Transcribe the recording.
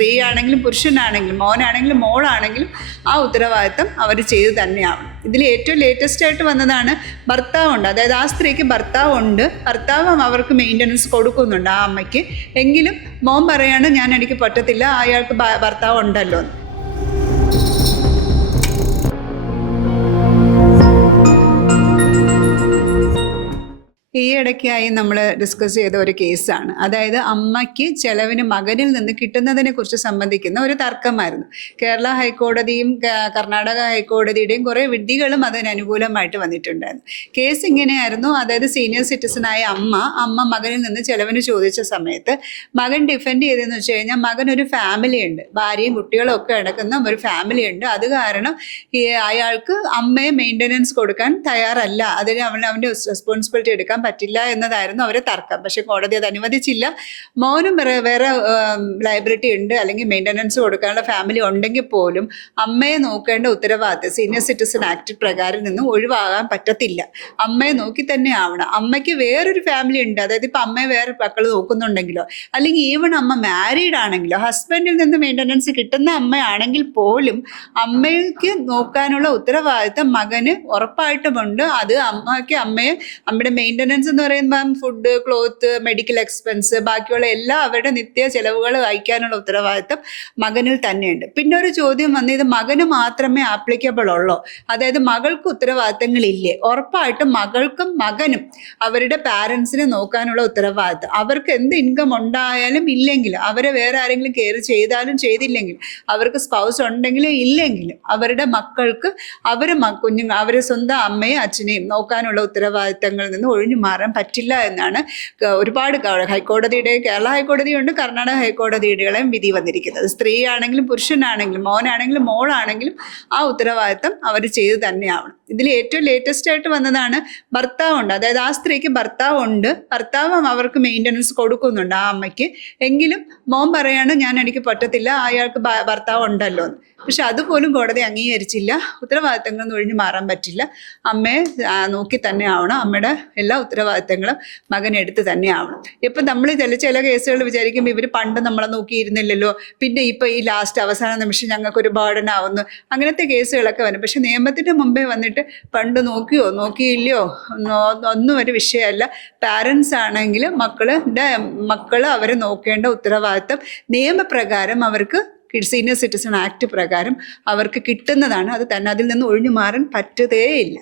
സ്ത്രീ ആണെങ്കിലും പുരുഷനാണെങ്കിലും മോനാണെങ്കിലും മോളാണെങ്കിലും ആ ഉത്തരവാദിത്തം അവർ ചെയ്ത് തന്നെയാവണം. ഇതിൽ ഏറ്റവും ലേറ്റസ്റ്റ് ആയിട്ട് വന്നതാണ് ഭർത്താവുണ്ട്, അതായത് ആ സ്ത്രീക്ക് ഭർത്താവുണ്ട്, ഭർത്താവ് അവർക്ക് മെയിൻ്റനൻസ് കൊടുക്കുന്നുണ്ട് ആ അമ്മയ്ക്ക്. എങ്കിലും മോൻ പറയാണ് എനിക്ക് പറ്റത്തില്ല, അയാൾക്ക് ഭർത്താവ് ഉണ്ടല്ലോ. ഈ ഇടയ്ക്കായി നമ്മൾ ഡിസ്കസ് ചെയ്ത ഒരു കേസാണ്. അതായത് അമ്മയ്ക്ക് ചെലവിന് മകനിൽ നിന്ന് കിട്ടുന്നതിനെ കുറിച്ച് സംബന്ധിക്കുന്ന ഒരു തർക്കമായിരുന്നു. കേരള ഹൈക്കോടതിയും കർണാടക ഹൈക്കോടതിയുടെയും കുറേ വിധികളും അതിന് അനുകൂലമായിട്ട് വന്നിട്ടുണ്ടായിരുന്നു. കേസ് ഇങ്ങനെയായിരുന്നു. അതായത് സീനിയർ സിറ്റിസണായ അമ്മ മകനിൽ നിന്ന് ചെലവിന് ചോദിച്ച സമയത്ത് മകൻ ഡിഫെൻഡ് ചെയ്തതെന്ന് വെച്ച് കഴിഞ്ഞാൽ മകനൊരു ഫാമിലി ഉണ്ട്, ഭാര്യയും കുട്ടികളും ഒക്കെ അടക്കുന്ന ഒരു ഫാമിലി ഉണ്ട്. അത് കാരണം അയാൾക്ക് അമ്മയെ മെയിൻ്റനൻസ് കൊടുക്കാൻ തയ്യാറല്ല, അതിന് അവൻ്റെ റെസ്പോൺസിബിലിറ്റി എടുക്കാൻ പറ്റില്ല എന്നതായിരുന്നു അവരെ തർക്കം. പക്ഷെ കോടതി അത് അനുവദിച്ചില്ല. മോനും വേറെ ലയബിലിറ്റി ഉണ്ട്, അല്ലെങ്കിൽ മെയിൻ്റനൻസ് കൊടുക്കാനുള്ള ഫാമിലി ഉണ്ടെങ്കിൽ പോലും അമ്മയെ നോക്കേണ്ട ഉത്തരവാദിത്തം സീനിയർ സിറ്റിസൺ ആക്ട് പ്രകാരം നിന്നും ഒഴിവാകാൻ പറ്റത്തില്ല. അമ്മയെ നോക്കി തന്നെ ആവണം. അമ്മയ്ക്ക് വേറൊരു ഫാമിലി ഉണ്ട്, അതായത് ഇപ്പം അമ്മയെ വേറെ മക്കൾ നോക്കുന്നുണ്ടെങ്കിലോ, അല്ലെങ്കിൽ ഈവൺ അമ്മ മാരീഡ് ആണെങ്കിലോ, ഹസ്ബൻഡിൽ നിന്ന് മെയിൻ്റനൻസ് കിട്ടുന്ന അമ്മയാണെങ്കിൽ പോലും അമ്മയ്ക്ക് നോക്കാനുള്ള ഉത്തരവാദിത്തം മകന് ഉറപ്പായിട്ടുമുണ്ട്. അത് അമ്മയുടെ മെയിൻ്റനൻസ് എന്ന് പറയുമ്പം ഫുഡ്, ക്ലോത്ത്, മെഡിക്കൽ എക്സ്പെൻസ്, ബാക്കിയുള്ള എല്ലാ അവരുടെ നിത്യ ചെലവുകൾ വഹിക്കാനുള്ള ഉത്തരവാദിത്തം മകനിൽ തന്നെയുണ്ട്. പിന്നെ ഒരു ചോദ്യം വന്ന്, ഇത് മകന് മാത്രമേ ആപ്ലിക്കബിൾ ഉള്ളോ, അതായത് മകൾക്ക് ഉത്തരവാദിത്തങ്ങളില്ലേ? ഉറപ്പായിട്ടും മകൾക്കും മകനും അവരുടെ പാരൻസിനെ നോക്കാനുള്ള ഉത്തരവാദിത്തം. അവർക്ക് എന്ത് ഇൻകം ഉണ്ടായാലും ഇല്ലെങ്കിലും, അവരെ വേറെ ആരെങ്കിലും കെയർ ചെയ്താലും ചെയ്തില്ലെങ്കിലും, അവർക്ക് സ്പൗസ് ഉണ്ടെങ്കിലും ഇല്ലെങ്കിലും അവരുടെ മക്കൾക്ക് അവരെ സ്വന്തം അമ്മയും അച്ഛനെയും നോക്കാനുള്ള ഉത്തരവാദിത്തങ്ങളിൽ നിന്ന് ഒഴിഞ്ഞു മാറാൻ പറ്റില്ല എന്നാണ് ഒരുപാട് ഹൈക്കോടതിയുടെ, കേരള ഹൈക്കോടതിയുണ്ട്, കർണാടക ഹൈക്കോടതിയുടെയും വിധി വന്നിരിക്കുന്നത്. സ്ത്രീ ആണെങ്കിലും പുരുഷനാണെങ്കിലും മോനാണെങ്കിലും മോളാണെങ്കിലും ആ ഉത്തരവാദിത്തം അവർ ചെയ്ത് തന്നെയാവണം. ഇതിൽ ഏറ്റവും ലേറ്റസ്റ്റ് ആയിട്ട് വന്നതാണ് ഭർത്താവുണ്ട്, അതായത് ആ സ്ത്രീക്ക് ഭർത്താവുണ്ട്, ഭർത്താവ് അവർക്ക് മെയിൻ്റനൻസ് കൊടുക്കുന്നുണ്ട് ആ അമ്മയ്ക്ക്. എങ്കിലും മോൻ പറയാണ് എനിക്ക് പറ്റത്തില്ല, അയാൾക്ക് ഭർത്താവ് ഉണ്ടല്ലോ. പക്ഷെ അതുപോലും കോടതി അംഗീകരിച്ചില്ല. ഉത്തരവാദിത്തങ്ങളൊന്നും ഒഴിഞ്ഞു മാറാൻ പറ്റില്ല. അമ്മയെ നോക്കി തന്നെ ആവണം. അമ്മയുടെ എല്ലാ ഉത്തരവാദിത്തങ്ങളും മകനെടുത്ത് തന്നെ ആവണം. ഇപ്പം നമ്മൾ ചില കേസുകൾ വിചാരിക്കുമ്പോൾ ഇവർ പണ്ട് നമ്മളെ നോക്കിയിരുന്നില്ലല്ലോ, പിന്നെ ഇപ്പം ഈ ലാസ്റ്റ് അവസാന നിമിഷം ഞങ്ങൾക്കൊരു ബേർഡനാവുന്നു, അങ്ങനത്തെ കേസുകളൊക്കെ വരും. പക്ഷെ നിയമത്തിൻ്റെ മുമ്പേ വന്നിട്ട് പണ്ട് നോക്കിയില്ലയോ ഒന്നും ഒരു വിഷയമല്ല. പാരൻസ് ആണെങ്കിൽ മക്കൾ അവരെ നോക്കേണ്ട ഉത്തരവാദിത്തം നിയമപ്രകാരം അവർക്ക് സീനിയർ സിറ്റിസൺ ആക്ട് പ്രകാരം അവർക്ക് കിട്ടുന്നതാണ്. അത് തന്നെ, അതിൽ നിന്ന് ഒഴിഞ്ഞു മാറാൻ പറ്റുകയില്ല.